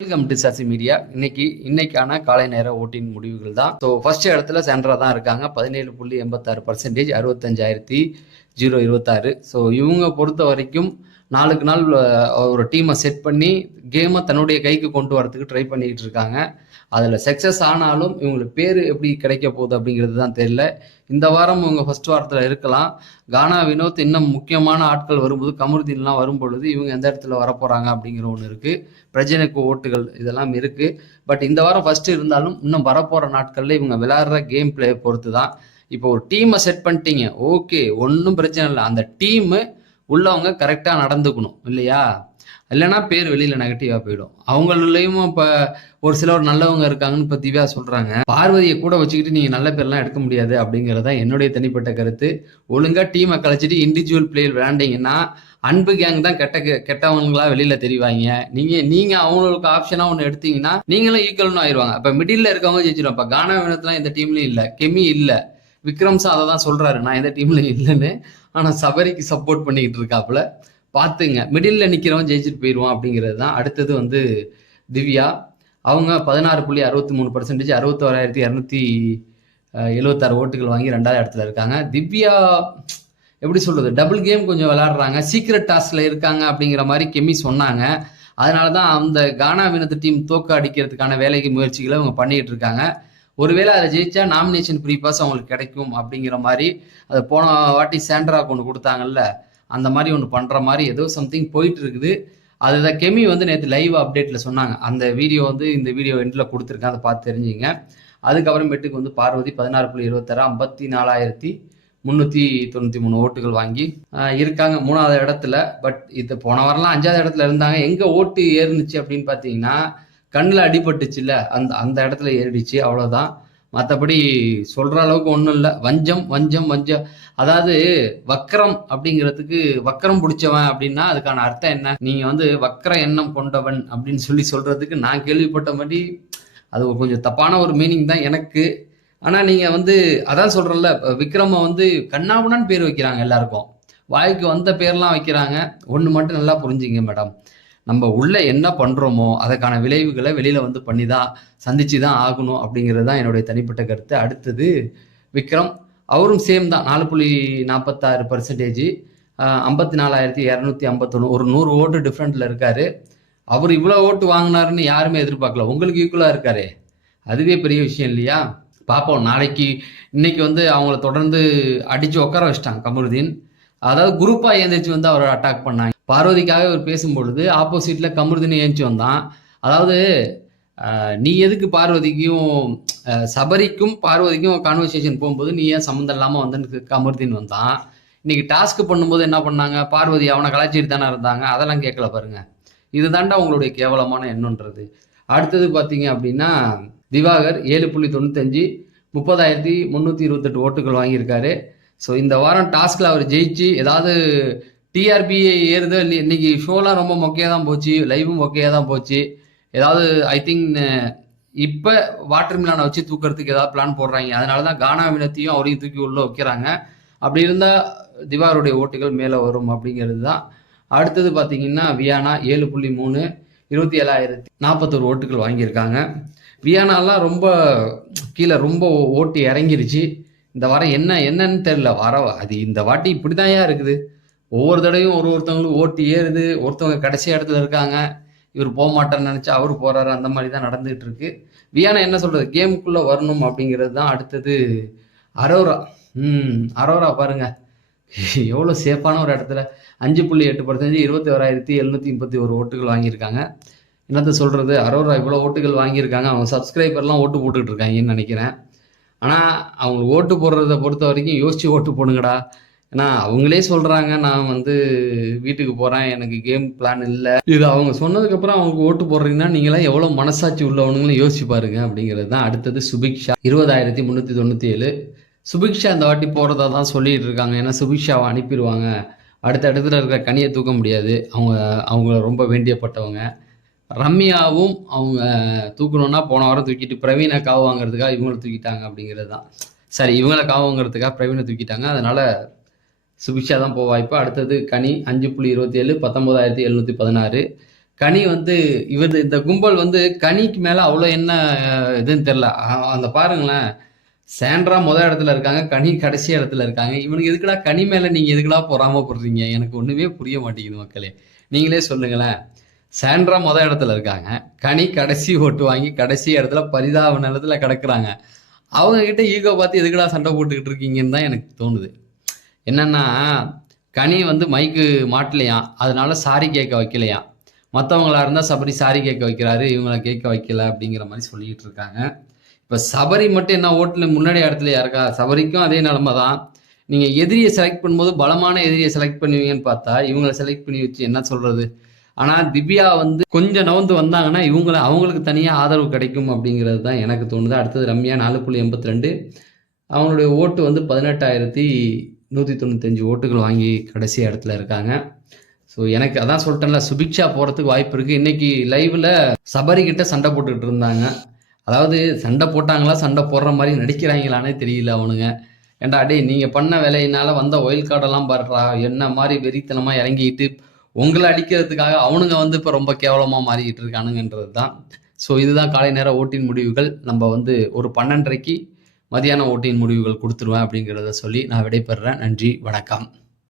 Welcome to Sasi media. இன்னைக்கான காலை நேர ஓட்டின் முடிவுகள் தான். ஸோ ஃபர்ஸ்ட் இடத்துல சென்ட்ரா தான் இருக்காங்க. 17.86%, 65,026. ஸோ இவங்க பொறுத்த வரைக்கும் நாளுக்கு நாள் ஒரு டீமை செட் பண்ணி கேமை தன்னுடைய கைக்கு கொண்டு வரதுக்கு ட்ரை பண்ணிக்கிட்டு இருக்காங்க. அதில் சக்ஸஸ் ஆனாலும் இவங்களுக்கு பேர் எப்படி கிடைக்க போகுது அப்படிங்கிறது தான் தெரியல. இந்த வாரம் இவங்க ஃபர்ஸ்ட் வாரத்தில் இருக்கலாம். கானா வினோத் இன்னும் முக்கியமான ஆட்கள் வரும்போது, கமருதீன்லாம் வரும்பொழுது இவங்க எந்த இடத்துல வரப்போகிறாங்க அப்படிங்கிற ஒன்று இருக்குது. பிரஜனுக்கு ஓட்டுகள் இதெல்லாம் இருக்குது. பட் இந்த வாரம் ஃபர்ஸ்ட் இருந்தாலும் இன்னும் வரப்போகிற நாட்களில் இவங்க விளையாடுற கேம் பிளே பொறுத்து தான். இப்போ ஒரு டீமை செட் பண்ணிட்டீங்க, ஓகே, ஒன்றும் பிரச்சனை இல்லை. அந்த டீமு உள்ளவங்க கரெக்டாக நடந்துக்கணும் இல்லையா? இல்லைன்னா பேர் வெளியில் நெகட்டிவாக போயிடும். அவங்களையும் இப்போ ஒரு சிலர் நல்லவங்க இருக்காங்கன்னு இப்போ திவ்யா சொல்கிறாங்க. பார்வதியை கூட வச்சுக்கிட்டு நீங்கள் நல்ல பேர்லாம் எடுக்க முடியாது அப்படிங்கிறதான் என்னுடைய தனிப்பட்ட கருத்து. ஒழுங்காக டீமை கழிச்சிட்டு இண்டிவிஜுவல் பிளேயர் விளையாண்டிங்கன்னா அன்பு கேங் தான் கெட்டவங்களா வெளியில தெரிவாங்க. நீங்க அவங்களுக்கு ஆப்ஷனா ஒன்று எடுத்தீங்கன்னா நீங்களும் ஈக்குவல்னு ஆயிடுவாங்க. இப்போ மிடில் இருக்கவங்க ஜெயிச்சிடும். இப்போ கானா வினோத்லாம் இந்த டீம்லையும் இல்லை, கெமி இல்லை, விக்ரம் சார் அதை தான் சொல்றாரு, நான் எந்த டீம்லையும் இல்லைன்னு. ஆனால் சபரிக்கு சப்போர்ட் பண்ணிக்கிட்டு இருக்காப்புல. பார்த்துங்க, மிடில் நிற்கிறவன் ஜெயிச்சுட்டு போயிடுவான் அப்படிங்கிறது தான். அடுத்தது திவ்யா. அவங்க 16.63%, 61,276 ஓட்டுகள் வாங்கி 2வது இடத்துல இருக்காங்க. திவ்யா எப்படி சொல்றது, டபுள் கேம் கொஞ்சம் விளையாடுறாங்க, சீக்ரெட் டாஸ்க்ல இருக்காங்க அப்படிங்கிற மாதிரி கெமி சொன்னாங்க. அதனால தான் அந்த கானா வினோத் டீம் தோக்க அடிக்கிறதுக்கான வேலைக்கு முயற்சிகளை அவங்க பண்ணிட்டு இருக்காங்க. ஒருவேளை அதை ஜெயிச்சா நாமினேஷன் ஃப்ரீ பாஸ் அவங்களுக்கு கிடைக்கும் அப்படிங்கிற மாதிரி, அது போன வாட்டி சாண்ட்ரா ஒன்று கொடுத்தாங்கல்ல, அந்த மாதிரி ஒன்று பண்ணுற மாதிரி ஏதோ சம்திங் போயிட்டு இருக்குது. அதுதான் கெமி நேற்று லைவ் அப்டேட்டில் சொன்னாங்க. அந்த வீடியோ இந்த வீடியோ எண்டில் கொடுத்துருக்கேன், அதை பார்த்து தெரிஞ்சுங்க. அதுக்கப்புறமேட்டுக்கு பார்வதி 16.26, 54,393 ஓட்டுகள் வாங்கி இருக்காங்க 3வது இடத்துல. பட் இது போன வாரம்லாம் 5வது இடத்துல இருந்தாங்க. எங்கே ஓட்டு ஏறுனுச்சு அப்படின்னு பார்த்தீங்கன்னா, கண்ணில் அடிபட்டுச்சுல்ல, அந்த இடத்துல ஏறிடுச்சு, அவ்வளோதான். மற்றபடி சொல்கிற அளவுக்கு ஒன்றும் இல்லை. வஞ்சம் வஞ்சம் வஞ்சம், அதாவது வக்கரம் அப்படிங்கிறதுக்கு, வக்கரம் பிடிச்சவன் அப்படின்னா அதுக்கான அர்த்தம் என்ன? நீங்கள் வக்கர எண்ணம் கொண்டவன் அப்படின்னு சொல்கிறதுக்கு நான் கேள்விப்பட்ட மாதிரி அது கொஞ்சம் தப்பான ஒரு மீனிங் தான் எனக்கு. ஆனால் நீங்கள் அதான் சொல்கிறல்ல, விக்ரம கண்ணாபுனான்னு பேர் வைக்கிறாங்க எல்லாருக்கும், வாய்க்கு வந்த பேர்லாம் வைக்கிறாங்க. ஒன்று மட்டும் நல்லா புரிஞ்சுங்க மேடம், நம்ம உள்ள என்ன பண்ணுறோமோ அதுக்கான விளைவுகளை வெளியில் பண்ணி தான் சந்திச்சு தான் ஆகணும் அப்படிங்கிறது தான் என்னுடைய தனிப்பட்ட கருத்து. அடுத்தது விக்ரம், அவரும் சேம் தான், 4.46%, 54,251, ஒரு 100 ஓட்டு டிஃப்ரெண்ட்டில் இருக்கார். அவர் இவ்வளோ ஓட்டு வாங்கினாருன்னு யாருமே எதிர்பார்க்கல. உங்களுக்கு ஈக்குவலாக இருக்காரு, அதுவே பெரிய விஷயம் இல்லையா? பார்ப்போம். இன்னைக்கு அவங்கள தொடர்ந்து அடித்து உட்கார வச்சிட்டாங்க கமருதீன். அதாவது குரூப்பாக ஏந்திரிச்சு அவரை அட்டாக் பண்ணாங்க. பார்வதிக்காக அவர் பேசும்பொழுது ஆப்போசிட்டில் கமருதீன் ஏஞ்சி வந்தான். அதாவது நீ எதுக்கு பார்வதிக்கும் சபரிக்கும் பார்வதிக்கும் கான்வர்சேஷன் போகும்போது நீ ஏன் சம்மந்தம் இல்லாமல் வந்து கமருதீன் வந்தான். இன்னைக்கு டாஸ்க் பண்ணும்போது என்ன பண்ணாங்க, பார்வதி அவனை கலாச்சிட்டு தானே இருந்தாங்க, அதெல்லாம் கேட்கல பாருங்க. இதுதாண்டா உங்களுடைய கேவலமான எண்ணன்றது. அடுத்தது பார்த்தீங்க அப்படின்னா, திவாகர் 7.95, 30,328 ஓட்டுகள் வாங்கியிருக்காரு. ஸோ இந்த வாரம் டாஸ்கில் அவர் ஜெயிச்சு ஏதாவது டிஆர்பி ஏறுதோ இல்லையா? இன்னைக்கு ஷோலாம் ரொம்ப மொக்கையாக தான் போச்சு, லைவும் மொக்கையாக தான் போச்சு. ஏதாவது ஐ திங்க் இப்போ வாட்டர் மிலானை வச்சு தூக்கிறதுக்கு ஏதாவது பிளான் போடுறாங்க. அதனால தான் கானா வினத்தையும் அவரையும் தூக்கி உள்ள வைக்கிறாங்க. அப்படி இருந்தால் திவாகருடைய ஓட்டுகள் மேலே வரும் அப்படிங்கிறது தான். அடுத்தது பார்த்தீங்கன்னா வியானா 7.3, 27,041 ஓட்டுகள் வாங்கியிருக்காங்க. வியானாலாம் ரொம்ப கீழே, ரொம்ப ஓட்டு இறங்கிருச்சு. இந்த வாரம் என்னன்னு தெரியல. அது இந்த வாட்டி இப்படி தான் இருக்குது. ஒவ்வொரு தடவையும் ஒருத்தவங்களுக்கு ஓட்டு ஏறுது, ஒருத்தவங்க கடைசி இடத்துல இருக்காங்க, இவர் போக மாட்டார்னு நினச்சா அவர் போகிறாரு, அந்த மாதிரி தான் நடந்துகிட்டு இருக்கு. வியானா என்ன சொல்கிறது, கேமுக்குள்ளே வரணும் அப்படிங்கிறது தான். அடுத்தது அரோரா. அரோரா பாருங்க, எவ்வளோ சேஃபான ஒரு இடத்துல 5.8%, 21,731 ஓட்டுகள் வாங்கியிருக்காங்க. என்னத்த சொல்கிறது, அரோரா இவ்வளோ ஓட்டுகள் வாங்கியிருக்காங்க. அவங்க சப்ஸ்கிரைபர்லாம் ஓட்டு போட்டுக்கிட்டு இருக்காங்கன்னு நினைக்கிறேன். ஆனால் அவங்க ஓட்டு போடுறத பொறுத்த வரைக்கும் யோசித்து ஓட்டு போடுங்கடா. ஏன்னா அவங்களே சொல்கிறாங்க, நான் வீட்டுக்கு போகிறேன், எனக்கு கேம் பிளான் இல்லை. இது அவங்க சொன்னதுக்கப்புறம் அவங்க ஓட்டு போடுறீங்கன்னா நீங்களாம் எவ்வளோ மனசாட்சி உள்ளவனுங்களும் யோசிச்சு பாருங்க அப்படிங்கிறது தான். அடுத்தது சுபிக்ஷா 20,397. சுபிக்ஷா இந்த வாட்டி போகிறதா தான் சொல்லிட்டு இருக்காங்க. ஏன்னா சுபிக்ஷாவை அனுப்பிடுவாங்க, அடுத்த இடத்துல இருக்கிற கனியை தூக்க முடியாது, அவங்க ரொம்ப வேண்டியப்பட்டவங்க. ரம்யாவும் அவங்க தூக்கணும்னா போன வாரம் தூக்கிட்டு பிரவீனை காவு வாங்குறதுக்காக இவங்களை தூக்கிட்டாங்க அப்படிங்கிறது தான். சரி, இவங்களை காவு வாங்குறதுக்காக பிரவீனை தூக்கிட்டாங்க, அதனால் சுபிக்ஷா தான் போக வாய்ப்பு. அடுத்தது கனி 5.27, 19,716. கனி வந்து இந்த கும்பல் வந்து கனிக்கு மேல அவ்வளோ என்ன இதுன்னு தெரியல. அந்த பாருங்களேன், சாண்ட்ரா முதல் இடத்துல இருக்காங்க, கனி கடைசி இடத்துல இருக்காங்க. இவனுக்கு எதுக்குடா கனி மேல நீங்க எதுக்குடா பொறாமப்படுறீங்க? எனக்கு ஒண்ணுமே புரிய மாட்டேங்குது மக்களே. நீங்களே சொல்லுங்களேன். சாண்ட்ரா முதல் இடத்துல இருக்காங்க, கனி கடைசி ஓட்டு வாங்கி கடைசி இடத்துல பரிதாப நிலத்துல கிடக்குறாங்க. அவங்க கிட்ட ஈகோ பார்த்து எதுக்குடா சண்டை போட்டுக்கிட்டு இருக்கீங்கன்னு தான் எனக்கு தோணுது. என்னன்னா, கனி வந்து மைக்கு மாட்டலையாம், அதனால சாரி கேட்க வைக்கலையாம். மற்றவங்களா இருந்தால் சபரி சாரி கேட்க வைக்கிறாரு, இவங்கள கேட்க வைக்கல அப்படிங்கிற மாதிரி சொல்லிட்டு இருக்காங்க. இப்போ சபரி மட்டும் என்ன ஓட்டில் முன்னாடி இடத்துலயா இருக்கா? சபரிக்கும் அதே நிலைமை தான். நீங்கள் எதிரியை செலக்ட் பண்ணும்போது பலமான எதிரியை செலக்ட் பண்ணுவீங்கன்னு பார்த்தா இவங்களை செலக்ட் பண்ணி வச்சு என்ன சொல்றது? ஆனால் திவ்யா வந்து கொஞ்சம் நவுந்து வந்தாங்கன்னா அவங்களுக்கு தனியாக ஆதரவு கிடைக்கும் அப்படிங்கிறது தான் எனக்கு தோணுது. அடுத்தது ரம்யா 4.82, அவங்களுடைய ஓட்டு வந்து 18,195 ஓட்டுகள் வாங்கி கடைசி இடத்துல இருக்காங்க. ஸோ எனக்கு அதான் சொல்லிட்டேன்ல, சுபிக்ஷா போகிறதுக்கு வாய்ப்பு இருக்குது. இன்னைக்கு லைவ்ல சபரி கிட்ட சண்டை போட்டுக்கிட்டு இருந்தாங்க. அதாவது சண்டை போட்டாங்களா, சண்டை போடுற மாதிரி நடிக்கிறாங்களானே தெரியல அவனுங்க. ஏன்டா டேய், நீங்கள் பண்ண வேலையினால வந்த ஒயில் கார்டெல்லாம் பாடுறா, என்ன மாதிரி வெறித்தனமாக இறங்கிட்டு உங்களை அடிக்கிறதுக்காக அவனுங்க வந்து இப்போ ரொம்ப கேவலமாக மாறிக்கிட்டு இருக்கானுங்கன்றது தான். ஸோ இதுதான் காலை நேர ஓட்டின் முடிவுகள். நம்ம வந்து ஒரு 12:30க்கு மதியான ஓட்டின் முடிவுகள் கொடுத்துருவேன் அப்படிங்கிறத சொல்லி நான் விடைபெறுறேன். நன்றி, வணக்கம்.